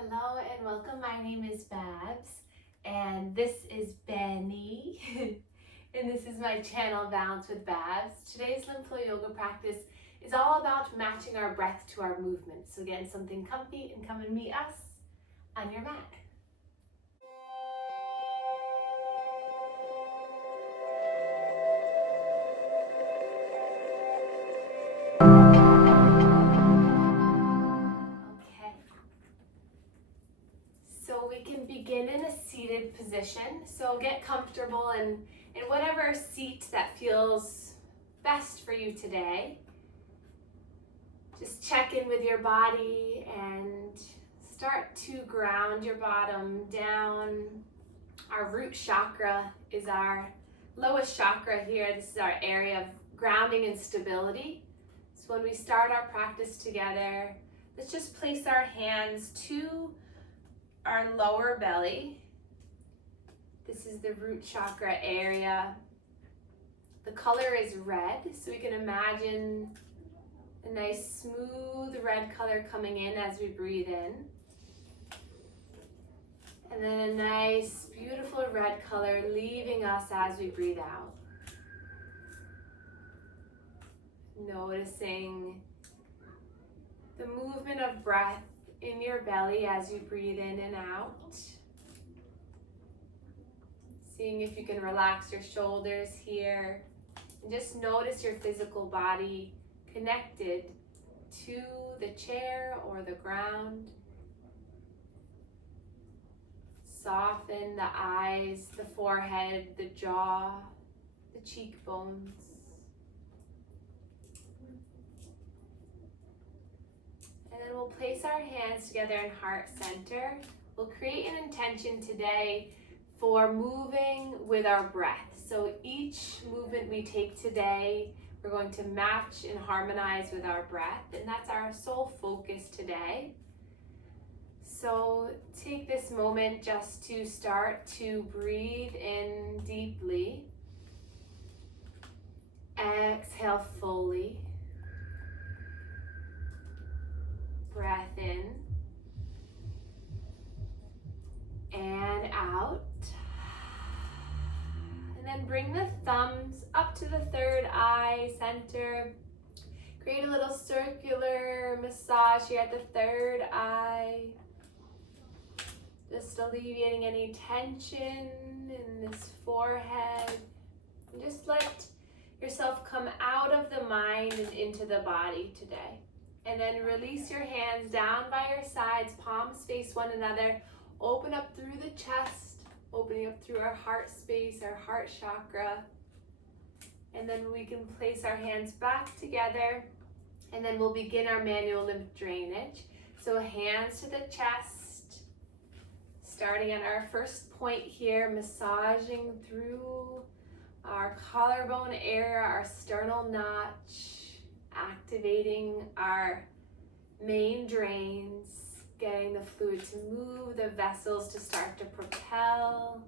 Hello and welcome. My name is Babz and this is Benny and this is my channel Balance with Babz. Today's lymph flow yoga practice is all about matching our breath to our movement. So get something comfy and come and meet us on your mat. So we can begin in a seated position. So get comfortable in whatever seat that feels best for you today. Just check in with your body and start to ground your bottom down. Our root chakra is our lowest chakra here. This is our area of grounding and stability. So when we start our practice together, let's just place our hands to our lower belly. This is the root chakra area. The color is red, so we can imagine a nice smooth red color coming in as we breathe in. And then a nice beautiful red color leaving us as we breathe out. Noticing the movement of breath in your belly as you breathe in and out. Seeing if you can relax your shoulders here. And just notice your physical body connected to the chair or the ground. Soften the eyes, the forehead, the jaw, the cheekbones. And then we'll place our hands together in heart center. We'll create an intention today for moving with our breath. So each movement we take today, we're going to match and harmonize with our breath, and that's our sole focus today. So take this moment just to start to breathe in deeply. Exhale fully. Breath in and out. And then bring the thumbs up to the third eye center. Create a little circular massage here at the third eye. Just alleviating any tension in this forehead. And just let yourself come out of the mind and into the body today. And then release your hands down by your sides, palms face one another. Open up through the chest, opening up through our heart space, our heart chakra. And then we can place our hands back together. And then we'll begin our manual lymph drainage. So hands to the chest. Starting at our first point here, massaging through our collarbone area, our sternal notch. Activating our main drains, getting the fluid to move, the vessels to start to propel.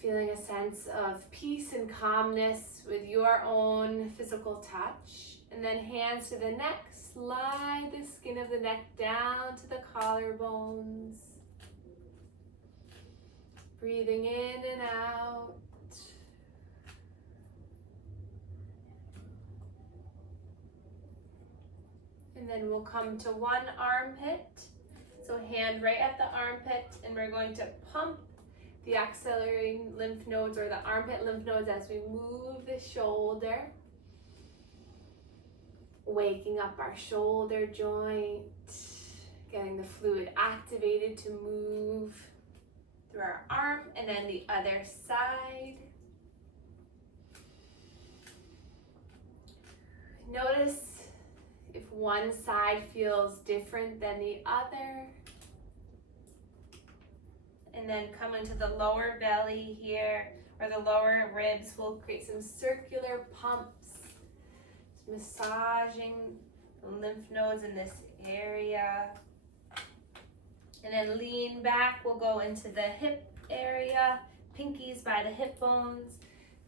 Feeling a sense of peace and calmness with your own physical touch. And then hands to the neck, slide the skin of the neck down to the collarbones. Breathing in and out. And then we'll come to one armpit. So hand right at the armpit, and we're going to pump the axillary lymph nodes or the armpit lymph nodes as we move the shoulder. Waking up our shoulder joint, getting the fluid activated to move through our arm, and then the other side. Notice if one side feels different than the other. And then come into the lower belly here, or the lower ribs. We'll create some circular pumps, massaging the lymph nodes in this area. And then lean back, we'll go into the hip area, pinkies by the hip bones,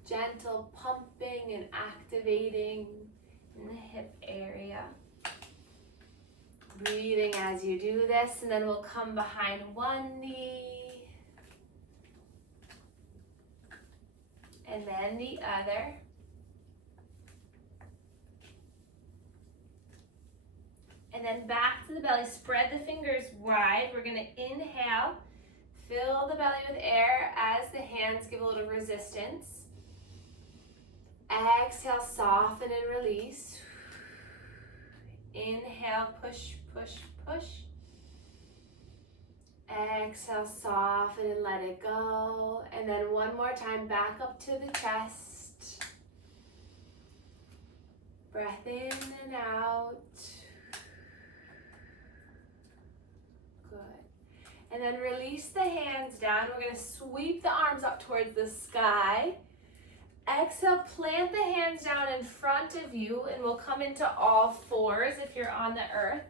gentle pumping and activating in the hip area. Breathing as you do this, and then we'll come behind one knee and then the other. And then back to the belly, spread the fingers wide. We're gonna inhale, fill the belly with air as the hands give a little resistance. Exhale, soften and release. Inhale, push, push, push. Exhale, soften and let it go. And then one more time, back up to the chest. Breath in and out. Good. And then release the hands down. We're going to sweep the arms up towards the sky. Exhale, plant the hands down in front of you, and we'll come into all fours if you're on the earth.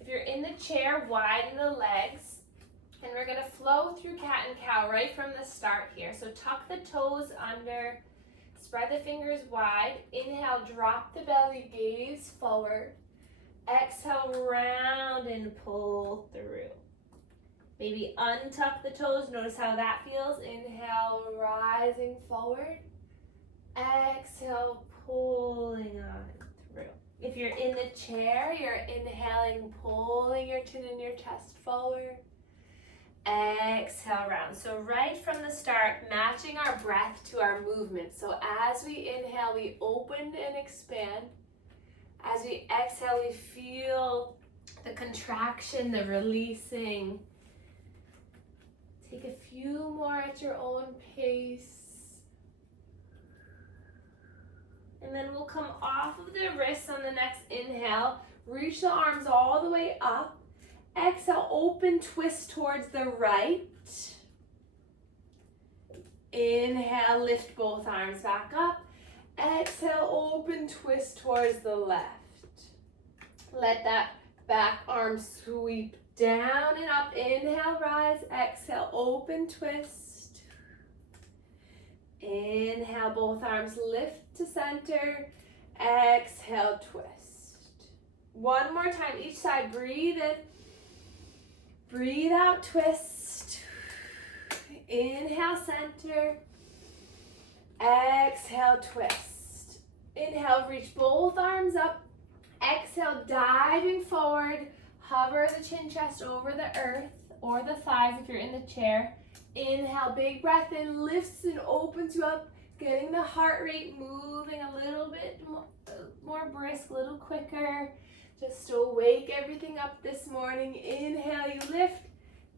If you're in the chair, widen the legs. And we're going to flow through cat and cow right from the start here. So tuck the toes under, spread the fingers wide. Inhale, drop the belly, gaze forward. Exhale, round and pull through. Maybe untuck the toes, notice how that feels. Inhale, rising forward. Exhale, pulling on through. If you're in the chair, you're inhaling, pulling your chin and your chest forward. Exhale, round. So right from the start, matching our breath to our movement. So as we inhale, we open and expand. As we exhale, we feel the contraction, the releasing. Take a few more at your own pace. And then we'll come off of the wrists on the next inhale. Reach the arms all the way up. Exhale, open, twist towards the right. Inhale, lift both arms back up. Exhale, open, twist towards the left. Let that back arm sweep down and up. Inhale, rise. Exhale, open, twist. Inhale, both arms lift to center. Exhale, twist. One more time, each side. Breathe in. Breathe out, twist. Inhale, center. Exhale, twist. Inhale, reach both arms up. Exhale, diving forward. Hover the chin chest over the earth or the thighs if you're in the chair. Inhale, big breath in, lifts and opens you up, getting the heart rate moving a little bit more brisk, a little quicker. Just to wake everything up this morning. Inhale, you lift.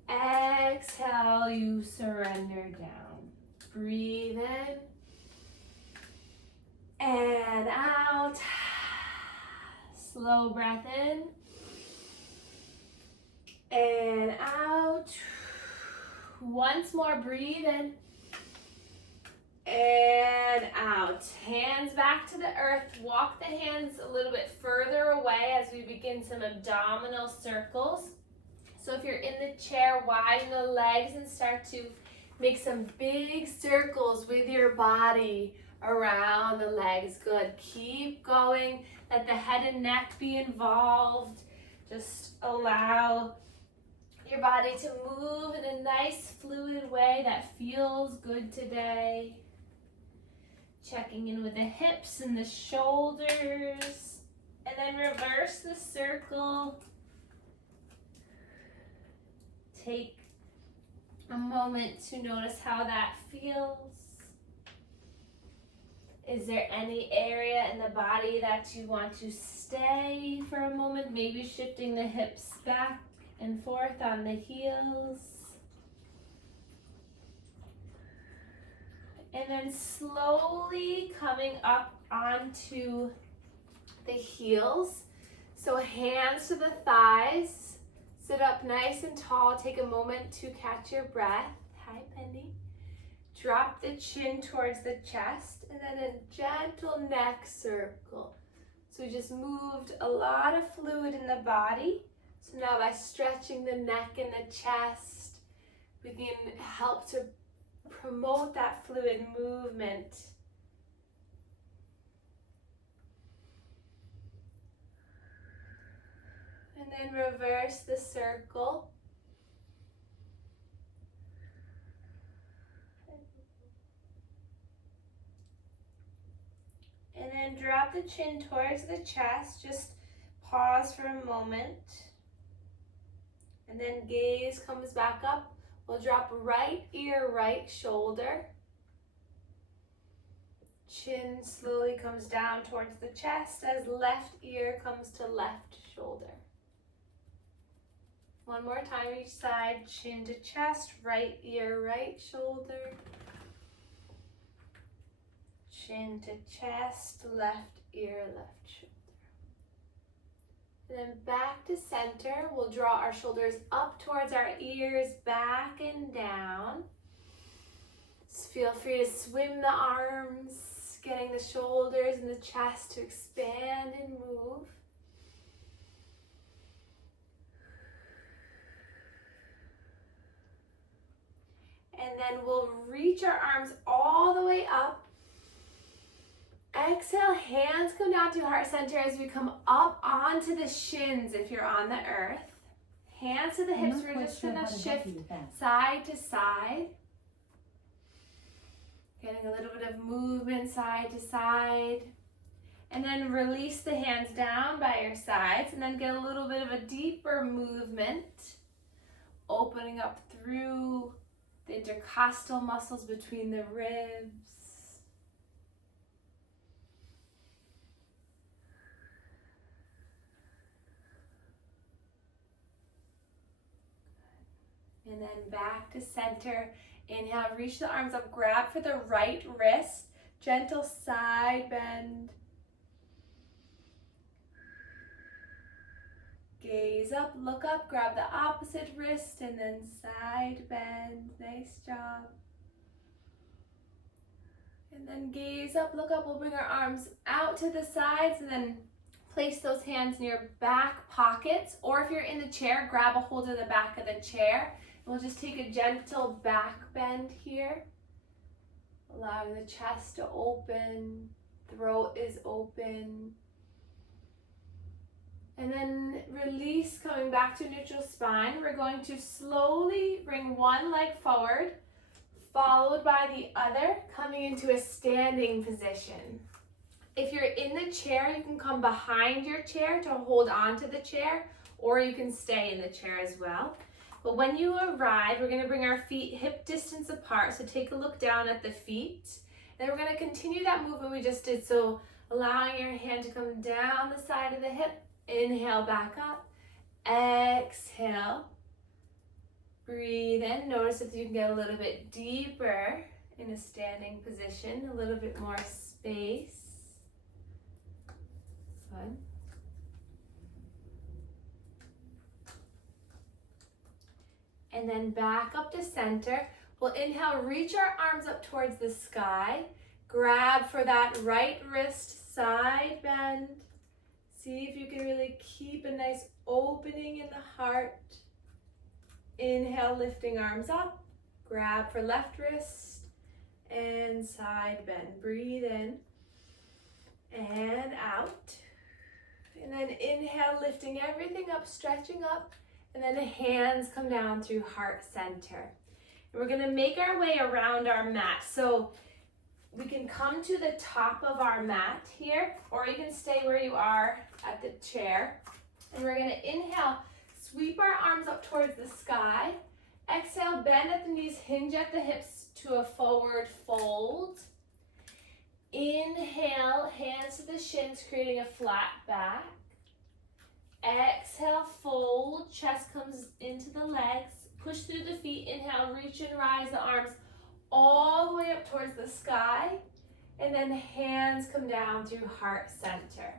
Exhale, you surrender down. Breathe in and out. Slow breath in and out. Once more, breathe in and out. Hands back to the earth. Walk the hands a little bit further away as we begin some abdominal circles. So if you're in the chair, widen the legs and start to make some big circles with your body around the legs. Good. Keep going. Let the head and neck be involved. Just allow your body to move in a nice fluid way that feels good today. Checking in with the hips and the shoulders. And then reverse the circle. Take a moment to notice how that feels. Is there any area in the body that you want to stay for a moment? Maybe shifting the hips back and forth on the heels. And then slowly coming up onto the heels. So hands to the thighs. Sit up nice and tall. Take a moment to catch your breath. Hi, Penny. Drop the chin towards the chest and then a gentle neck circle. So we just moved a lot of fluid in the body. So now by stretching the neck and the chest, we can help to promote that fluid movement. And then reverse the circle. And then drop the chin towards the chest. Just pause for a moment. And then gaze comes back up. We'll drop right ear, right shoulder. Chin slowly comes down towards the chest as left ear comes to left shoulder. One more time each side, chin to chest, right ear, right shoulder. Chin to chest, left ear, left shoulder. And then back to center. We'll draw our shoulders up towards our ears, back and down. Just feel free to swim the arms, getting the shoulders and the chest to expand and move. And then we'll reach our arms all the way up. Exhale, hands come down to heart center as we come up onto the shins if you're on the earth. Hands to the hips, we're just gonna shift side to side. Getting a little bit of movement side to side. And then release the hands down by your sides and then get a little bit of a deeper movement. Opening up through the intercostal muscles between the ribs. And then back to center. Inhale, reach the arms up, grab for the right wrist, gentle side bend. Gaze up, look up, grab the opposite wrist, and then side bend. Nice job. And then gaze up, look up. We'll bring our arms out to the sides and then place those hands in your back pockets. Or if you're in the chair, grab a hold of the back of the chair. We'll just take a gentle back bend here. Allowing the chest to open, throat is open. And then release, coming back to neutral spine. We're going to slowly bring one leg forward, followed by the other, coming into a standing position. If you're in the chair, you can come behind your chair to hold on to the chair, or you can stay in the chair as well. But when you arrive, we're gonna bring our feet hip distance apart. So take a look down at the feet. Then we're gonna continue that movement we just did. So allowing your hand to come down the side of the hip. Inhale, back up. Exhale. Breathe in. Notice if you can get a little bit deeper in a standing position, a little bit more space. Good. And then back up to center. We'll inhale, reach our arms up towards the sky. Grab for that right wrist, side bend. See if you can really keep a nice opening in the heart. Inhale, lifting arms up. Grab for left wrist and side bend. Breathe in and out. And then inhale, lifting everything up, stretching up. And then the hands come down through heart center. And we're gonna make our way around our mat. So we can come to the top of our mat here, or you can stay where you are at the chair. And we're gonna inhale, sweep our arms up towards the sky. Exhale, bend at the knees, hinge at the hips to a forward fold. Inhale, hands to the shins, creating a flat back. Exhale, fold, chest comes into the legs, push through the feet. Inhale, reach and rise the arms all the way up towards the sky. And then the hands come down through heart center.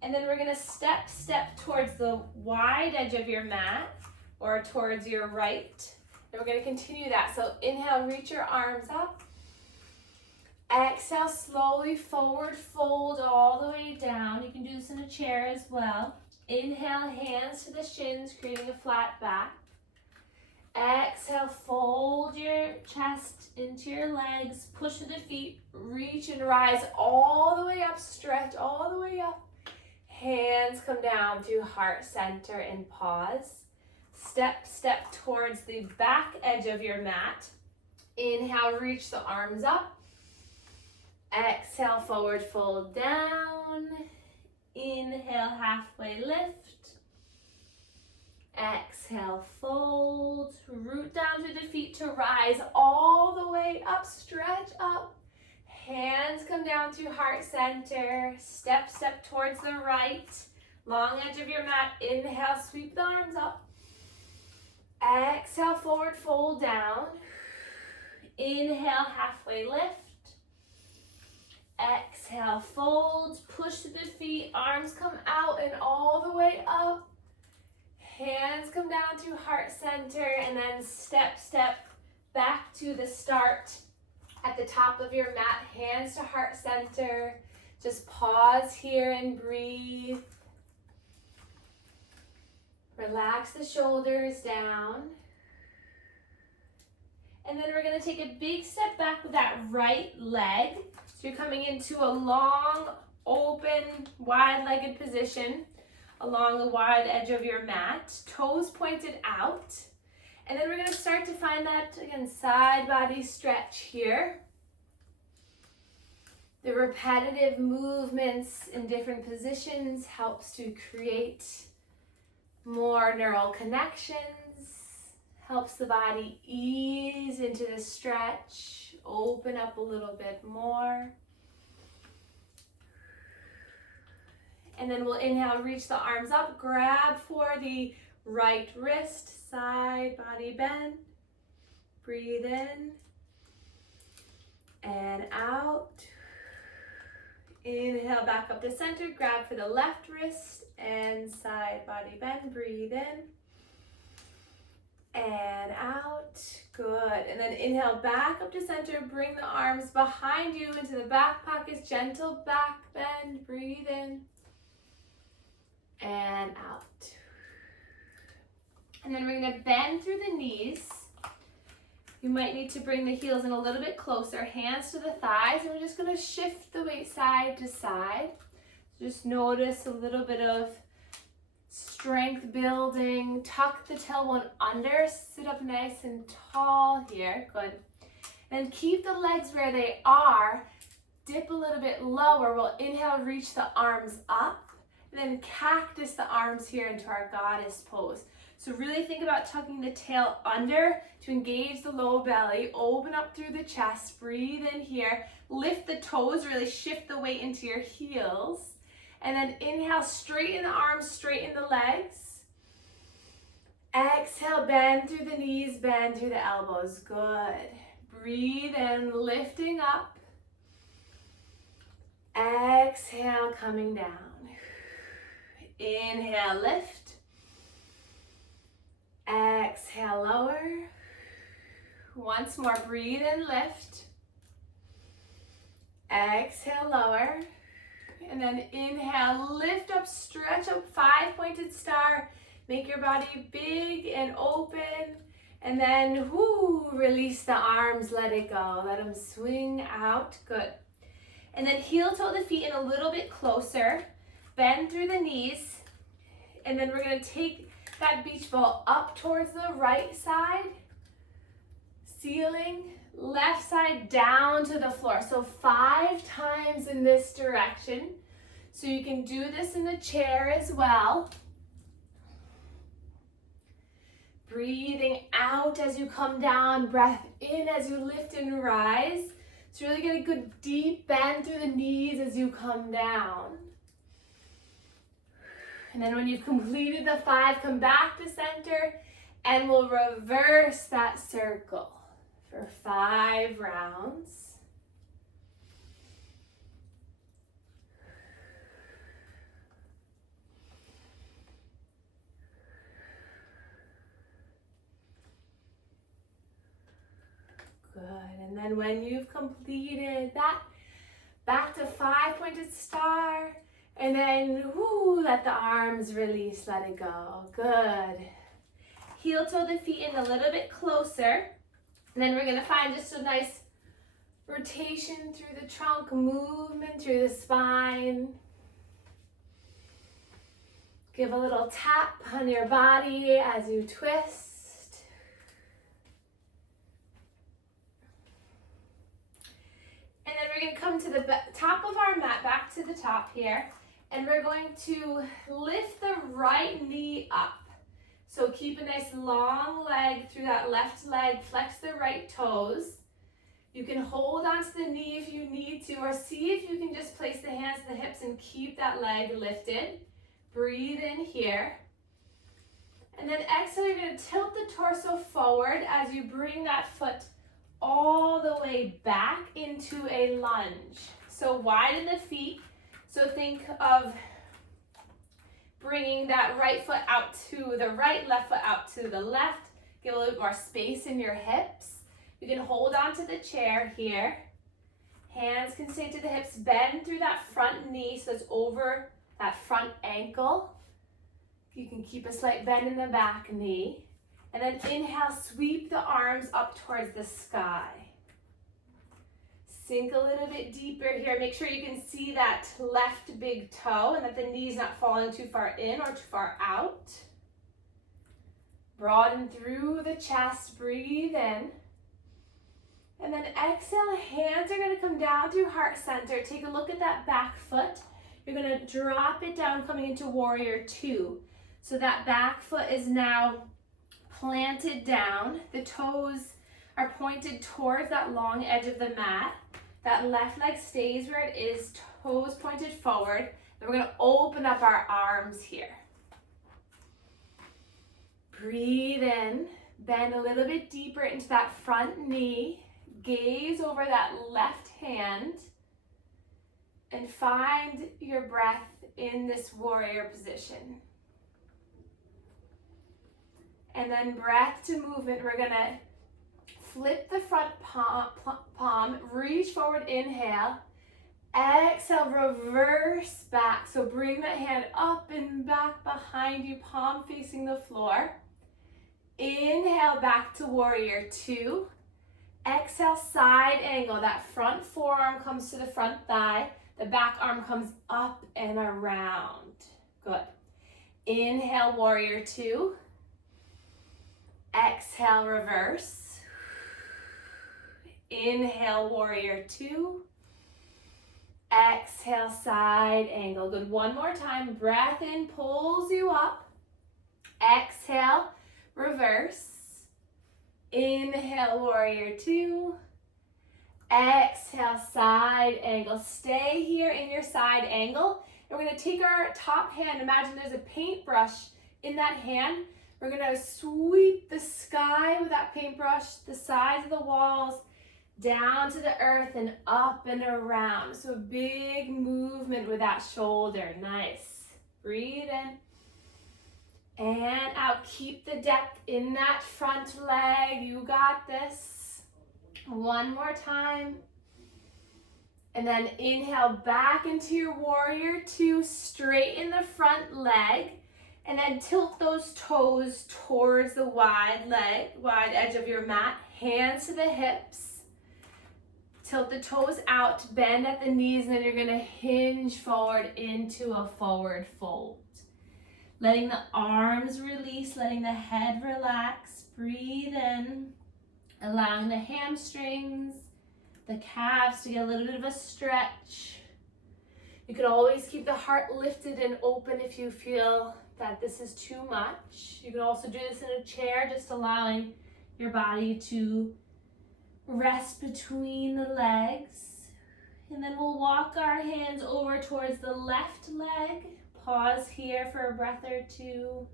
And then we're gonna step towards the wide edge of your mat or towards your right. And we're gonna continue that. So inhale, reach your arms up. Exhale, slowly forward fold all the way down. You can do this in a chair as well. Inhale, hands to the shins, creating a flat back. Exhale, fold your chest into your legs, push through the feet, reach and rise all the way up, stretch all the way up. Hands come down through heart center and pause. Step towards the back edge of your mat. Inhale, reach the arms up. Exhale, forward fold down. Inhale, halfway lift. Exhale, fold. Root down through the feet to rise all the way up. Stretch up. Hands come down through heart center. Step towards the right. Long edge of your mat. Inhale, sweep the arms up. Exhale, forward fold down. Inhale, halfway lift. Exhale, fold. Push to the feet. Arms come out and all the way up. Hands come down through heart center and then step back to the start at the top of your mat. Hands to heart center. Just pause here and breathe. Relax the shoulders down. And then we're going to take a big step back with that right leg. So you're coming into a long, open, wide-legged position along the wide edge of your mat. Toes pointed out. And then we're going to start to find that, again, side body stretch here. The repetitive movements in different positions helps to create more neural connections, helps the body ease into the stretch, open up a little bit more. And then we'll inhale, reach the arms up, grab for the right wrist, side body bend. Breathe in and out. Inhale, back up to center, grab for the left wrist and side body bend. Breathe in and out. Good. And then inhale, back up to center, bring the arms behind you into the back pockets, gentle back bend. Breathe in and out. And then we're going to bend through the knees. You might need to bring the heels in a little bit closer, hands to the thighs, and we're just going to shift the weight side to side. Just notice a little bit of strength building. Tuck the tailbone under, sit up nice and tall here. Good. And keep the legs where they are. Dip a little bit lower. We'll inhale, reach the arms up, and then cactus the arms here into our goddess pose. So really think about tucking the tail under to engage the low belly. Open up through the chest. Breathe in here. Lift the toes. Really shift the weight into your heels. And then inhale, straighten the arms, straighten the legs. Exhale, bend through the knees, bend through the elbows. Good. Breathe in, lifting up. Exhale, coming down. Inhale, lift. Exhale, lower. Once more, breathe in, lift. Exhale, lower. And then inhale, lift up, stretch up, 5-pointed star. Make your body big and open. And then, release the arms, let it go. Let them swing out, good. And then heel toe the feet in a little bit closer. Bend through the knees. And then we're gonna take that beach ball up towards the right side, ceiling, left side down to the floor. So 5 times in this direction. So you can do this in the chair as well. Breathing out as you come down, breath in as you lift and rise. So really get a good deep bend through the knees as you come down. And then when you've completed the 5, come back to center and we'll reverse that circle for 5 rounds. Good. And then when you've completed that, back to 5-pointed star. And then, let the arms release, let it go. Good. Heel toe the feet in a little bit closer. And then we're gonna find just a nice rotation through the trunk, movement through the spine. Give a little tap on your body as you twist. And then we're going to come to the top of our mat, back to the top here. And we're going to lift the right knee up. So keep a nice long leg through that left leg, flex the right toes. You can hold onto the knee if you need to, or see if you can just place the hands to the hips and keep that leg lifted. Breathe in here. And then exhale, you're going to tilt the torso forward as you bring that foot all the way back into a lunge. So widen the feet. So think of bringing that right foot out to the right, left foot out to the left. Give a little bit more space in your hips. You can hold on to the chair here. Hands can stay to the hips. Bend through that front knee so it's over that front ankle. You can keep a slight bend in the back knee. And then inhale, sweep the arms up towards the sky. Sink a little bit deeper here. Make sure you can see that left big toe and that the knee's not falling too far in or too far out. Broaden through the chest, breathe in. And then exhale, hands are going to come down through heart center. Take a look at that back foot. You're going to drop it down, coming into warrior two. So that back foot is now planted down. The toes are pointed towards that long edge of the mat. That left leg stays where it is, toes pointed forward. Then we're going to open up our arms here. Breathe in, bend a little bit deeper into that front knee. Gaze over that left hand. And find your breath in this warrior position. And then breath to movement, we're going to flip the front palm, reach forward, inhale. Exhale, reverse back. So bring that hand up and back behind you, palm facing the floor. Inhale, back to warrior two. Exhale, side angle. That front forearm comes to the front thigh. The back arm comes up and around. Good. Inhale, warrior two. Exhale, reverse. Inhale, warrior two. Exhale, side angle. Good. One more time. Breath in, pulls you up. Exhale, reverse. Inhale, warrior two. Exhale, side angle. Stay here in your side angle. And we're going to take our top hand. Imagine there's a paintbrush in that hand. We're going to sweep the sky with that paintbrush, the sides of the walls, down to the earth and up and around. So a big movement with that shoulder. Nice. Breathe in. And out. Keep the depth in that front leg. You got this. One more time. And then inhale back into your warrior two. Straighten the front leg. And then tilt those toes towards the wide edge of your mat. Hands to the hips. Tilt the toes out, bend at the knees, and then you're gonna hinge forward into a forward fold. Letting the arms release, letting the head relax. Breathe in, allowing the hamstrings, the calves to get a little bit of a stretch. You can always keep the heart lifted and open if you feel that this is too much. You can also do this in a chair, just allowing your body to rest between the legs. And then we'll walk our hands over towards the left leg. Pause here for a breath or two.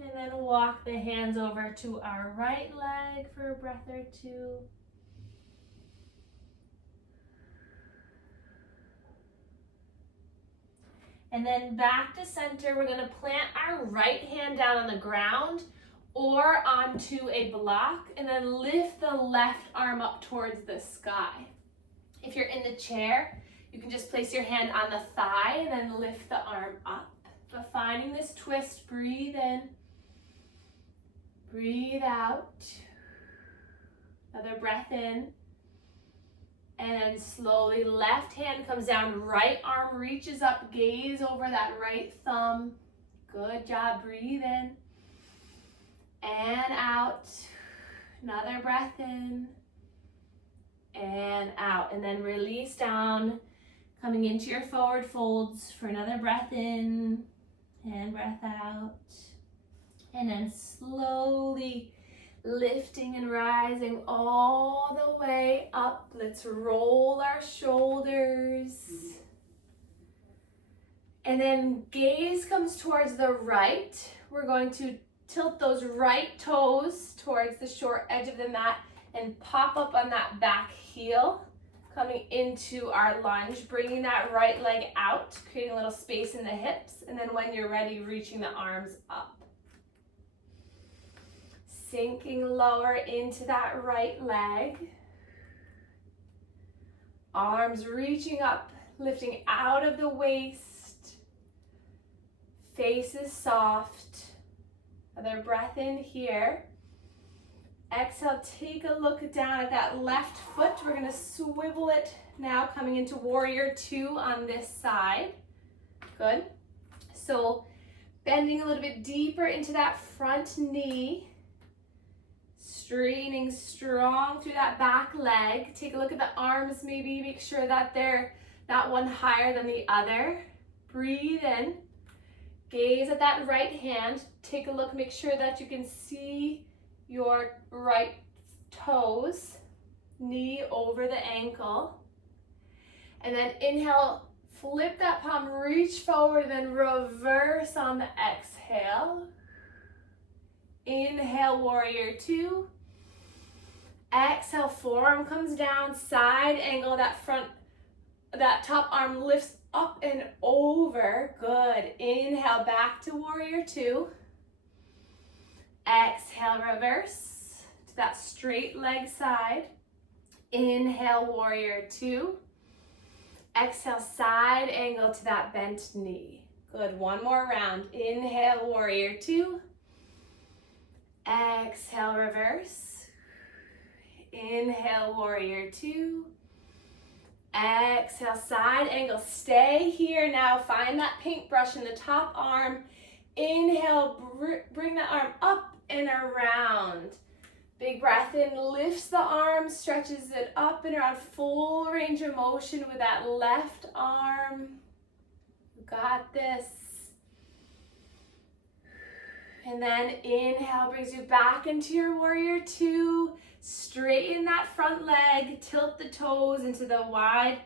And then walk the hands over to our right leg for a breath or two. And then back to center, we're going to plant our right hand down on the ground or onto a block, and then lift the left arm up towards the sky. If you're in the chair, you can just place your hand on the thigh and then lift the arm up. But finding this twist, breathe in, breathe out. Another breath in, And then slowly left hand comes down, right arm reaches up, gaze over that right thumb. Good job, breathe in and out. Another breath in and out. And then release down, coming into your forward folds for another breath in and breath out. And then slowly lifting and rising all the way up. Let's roll our shoulders. And then gaze comes towards the right. We're going to tilt those right toes towards the short edge of the mat and pop up on that back heel. Coming into our lunge, bringing that right leg out, creating a little space in the hips. And then when you're ready, reaching the arms up. Sinking lower into that right leg. Arms reaching up, lifting out of the waist. Face is soft. Another breath in here. Exhale, take a look down at that left foot. We're going to swivel it now, coming into warrior two on this side. Good. So bending a little bit deeper into that front knee. Straightening strong through that back leg. Take a look at the arms, maybe make sure that they're not one higher than the other. Breathe in. Gaze at that right hand. Take a look, make sure that you can see your right toes, knee over the ankle. And then inhale, flip that palm, reach forward, and then reverse on the exhale. Inhale, warrior two. Exhale, forearm comes down, side angle, that top arm lifts up and over. Good. Inhale, back to warrior two. Exhale, reverse to that straight leg side. Inhale, warrior two. Exhale, side angle to that bent knee. Good. One more round. Inhale, warrior two. Exhale, reverse. Inhale, warrior two. Exhale, side angle. Stay here now. Find that paintbrush in the top arm. Inhale, bring the arm up and around. Big breath in, lifts the arm, stretches it up and around. Full range of motion with that left arm. You got this. And then inhale brings you back into your warrior two. Straighten that front leg, tilt the toes into the wide,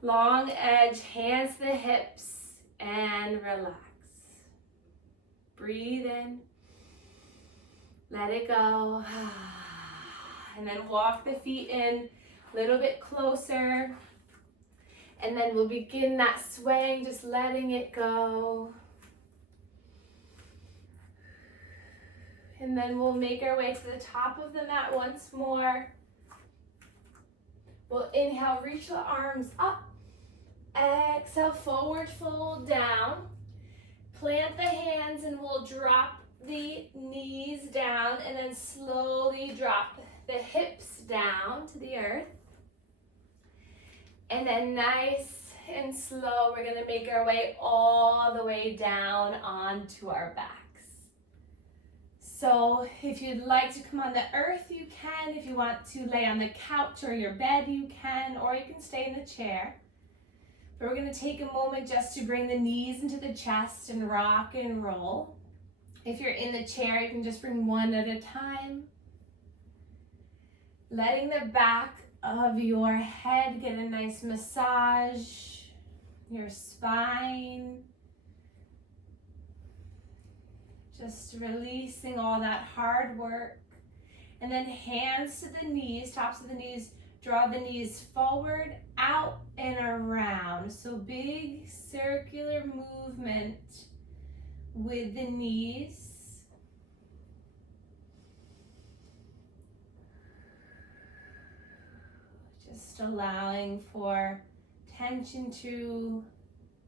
long edge, hands to the hips, and relax. Breathe in, let it go. And then walk the feet in a little bit closer. And then we'll begin that swaying, just letting it go. And then we'll make our way to the top of the mat once more. We'll inhale, reach the arms up. Exhale, forward fold down. Plant the hands and we'll drop the knees down and then slowly drop the hips down to the earth. And then nice and slow, we're gonna make our way all the way down onto our backs. So if you'd like to come on the earth, you can. If you want to lay on the couch or your bed, you can, or you can stay in the chair. But we're gonna take a moment just to bring the knees into the chest and rock and roll. If you're in the chair, you can just bring one at a time. Letting the back of your head get a nice massage, your spine. Just releasing all that hard work. And then hands to the knees, tops of the knees, draw the knees forward, out, and around. So big circular movement with the knees. Just allowing for tension to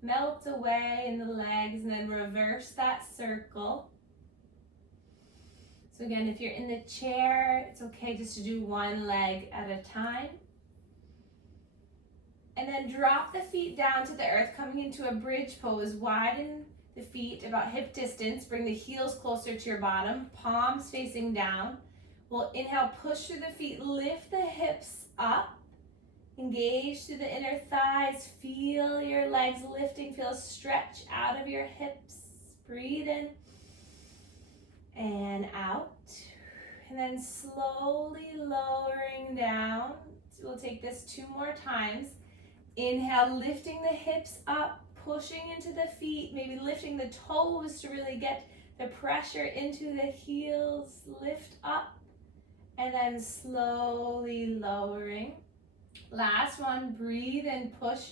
melt away in the legs and then reverse that circle. So again, if you're in the chair, it's okay just to do one leg at a time. And then drop the feet down to the earth, coming into a bridge pose. Widen the feet about hip distance. Bring the heels closer to your bottom, palms facing down. We'll inhale, push through the feet, lift the hips up. Engage through the inner thighs. Feel your legs lifting. Feel a stretch out of your hips. Breathe in and out. And then slowly lowering down. So we'll take this 2 more times. Inhale, lifting the hips up, pushing into the feet, maybe lifting the toes to really get the pressure into the heels. Lift up and then slowly lowering. Last one, breathe and push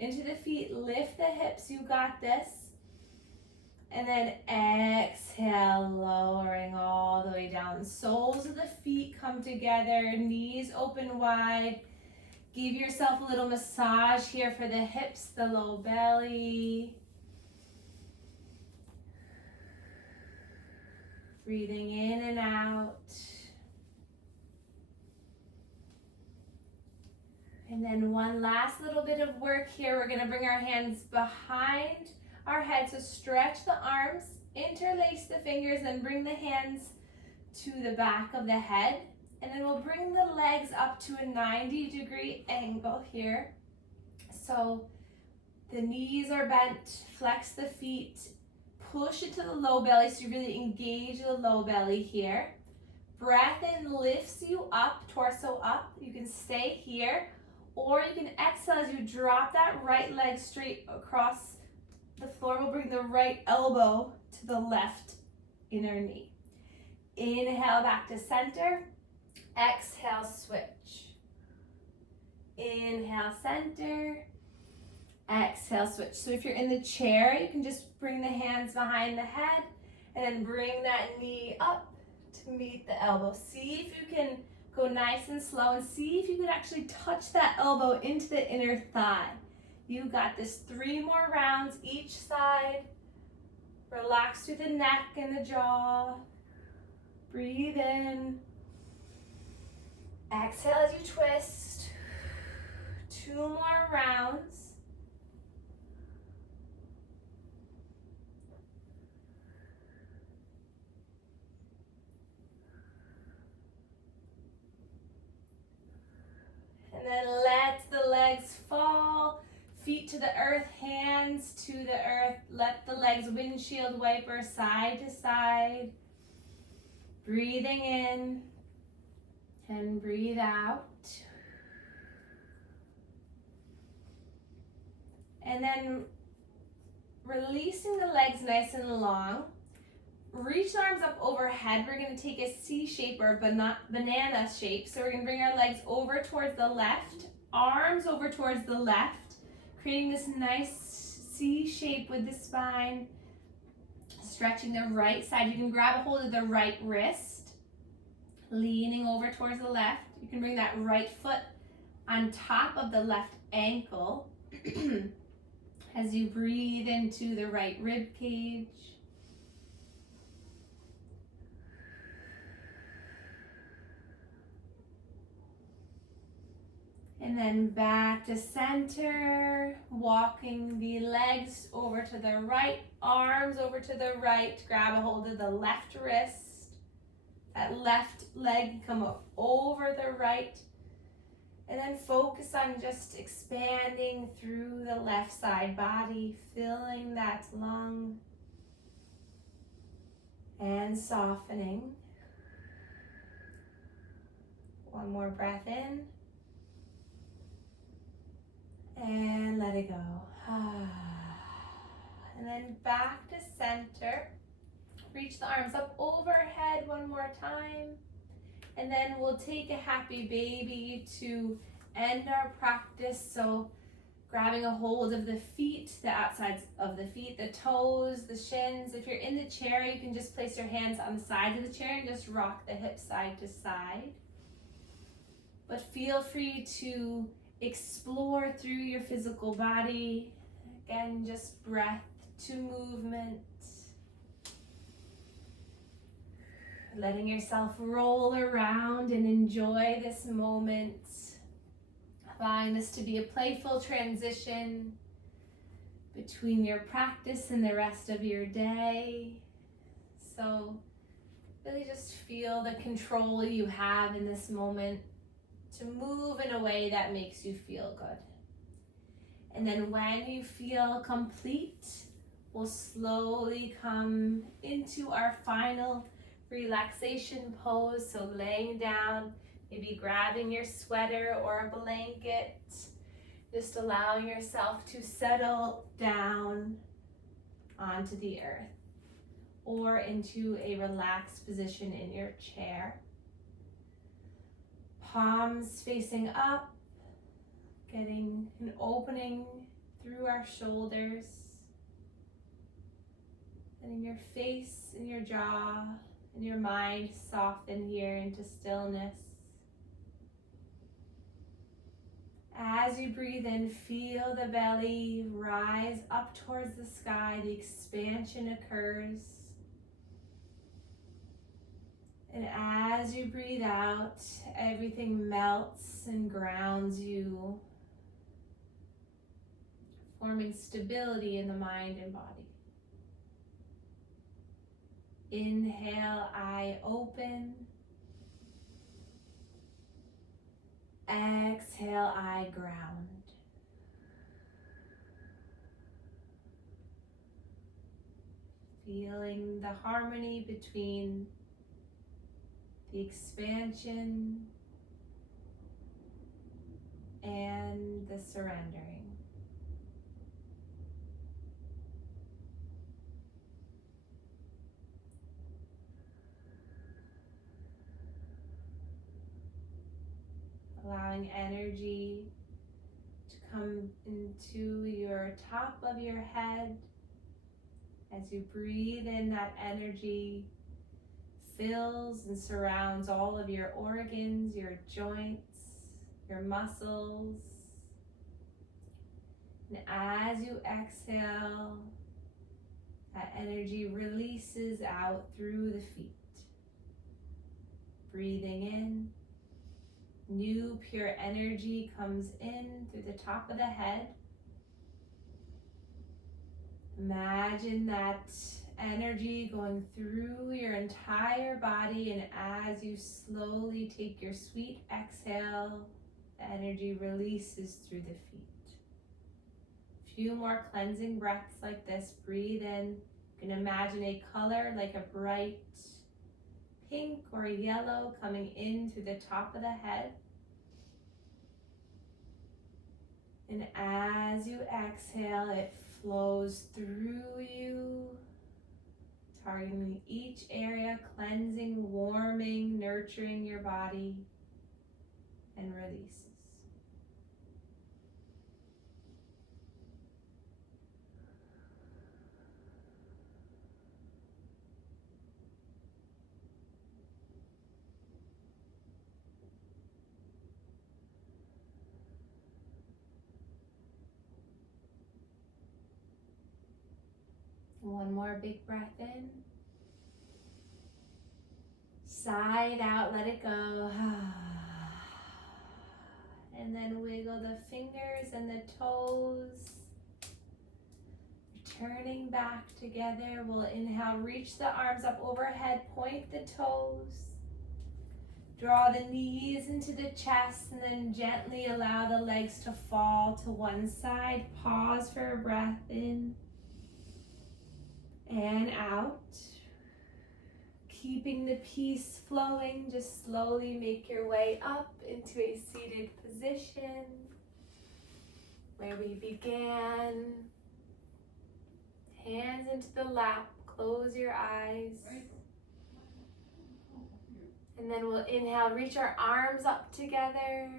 into the feet, lift the hips, you got this. And then exhale, lowering all the way down. Soles of the feet come together, knees open wide. Give yourself a little massage here for the hips, the low belly. Breathing in and out. And then one last little bit of work here. We're gonna bring our hands behind our head. So stretch the arms, interlace the fingers, and bring the hands to the back of the head. And then we'll bring the legs up to a 90-degree angle here. So the knees are bent, flex the feet, push it to the low belly so you really engage the low belly here. Breath in lifts you up, torso up. You can stay here, or you can exhale as you drop that right leg straight across the floor. We'll bring the right elbow to the left inner knee. Inhale back to center. Exhale, switch. Inhale, center. Exhale, switch. So if you're in the chair, you can just bring the hands behind the head and then bring that knee up to meet the elbow. See if you can go nice and slow and see if you can actually touch that elbow into the inner thigh. You got this. 3 more rounds each side. Relax through the neck and the jaw. Breathe in. Exhale as you twist. 2 more rounds. And then let the legs fall. Feet to the earth, hands to the earth. Let the legs windshield wiper side to side. Breathing in and breathe out. And then releasing the legs nice and long. Reach the arms up overhead. We're going to take a C shape or banana shape. So we're going to bring our legs over towards the left, arms over towards the left, creating this nice C shape with the spine. Stretching the right side. You can grab a hold of the right wrist, leaning over towards the left. You can bring that right foot on top of the left ankle as you breathe into the right rib cage. And then back to center, walking the legs over to the right, arms over to the right, grab a hold of the left wrist. That left leg come up over the right. And then focus on just expanding through the left side body, filling that lung and softening. One more breath in. And let it go. And then back to center. Reach the arms up overhead one more time. And then we'll take a happy baby to end our practice. So grabbing a hold of the feet, the outsides of the feet, the toes, the shins. If you're in the chair, you can just place your hands on the sides of the chair and just rock the hips side to side. But feel free to explore through your physical body. Again, just breath to movement. Letting yourself roll around and enjoy this moment Allowing this to be a playful transition between your practice and the rest of your day. So really just feel the control you have in this moment to move in a way that makes you feel good. And then when you feel complete, we'll slowly come into our final relaxation pose. So laying down, maybe grabbing your sweater or a blanket, just allowing yourself to settle down onto the earth or into a relaxed position in your chair. Palms facing up, getting an opening through our shoulders, letting your face and your jaw and your mind soften here into stillness. As you breathe in, feel the belly rise up towards the sky. The expansion occurs. And as you breathe out, everything melts and grounds you, forming stability in the mind and body. Inhale, eye open. Exhale, eye ground. Feeling the harmony between the expansion and the surrendering. Allowing energy to come into your top of your head. As you breathe in, that energy fills and surrounds all of your organs, your joints, your muscles. And as you exhale, that energy releases out through the feet. Breathing in, new pure energy comes in through the top of the head. Imagine that energy going through your entire body, and as you slowly take your sweet exhale, the energy releases through the feet. A few more cleansing breaths like this. Breathe in. You can imagine a color like a bright pink or yellow coming in through the top of the head. And as you exhale, it flows through you, targeting each area, cleansing, warming, nurturing your body, and releases. One more big breath in. Side out, let it go. And then wiggle the fingers and the toes. Returning back together. We'll inhale, reach the arms up overhead, point the toes. Draw the knees into the chest and then gently allow the legs to fall to one side. Pause for a breath in and out. Keeping the peace flowing, just slowly make your way up into a seated position where we began. Hands into the lap, close your eyes. And then we'll inhale, reach our arms up together.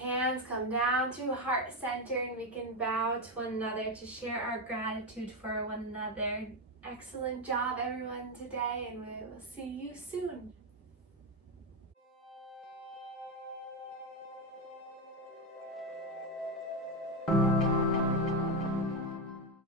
Hands come down to heart center, and we can bow to one another to share our gratitude for one another. Excellent job, everyone, today, and we will see you soon.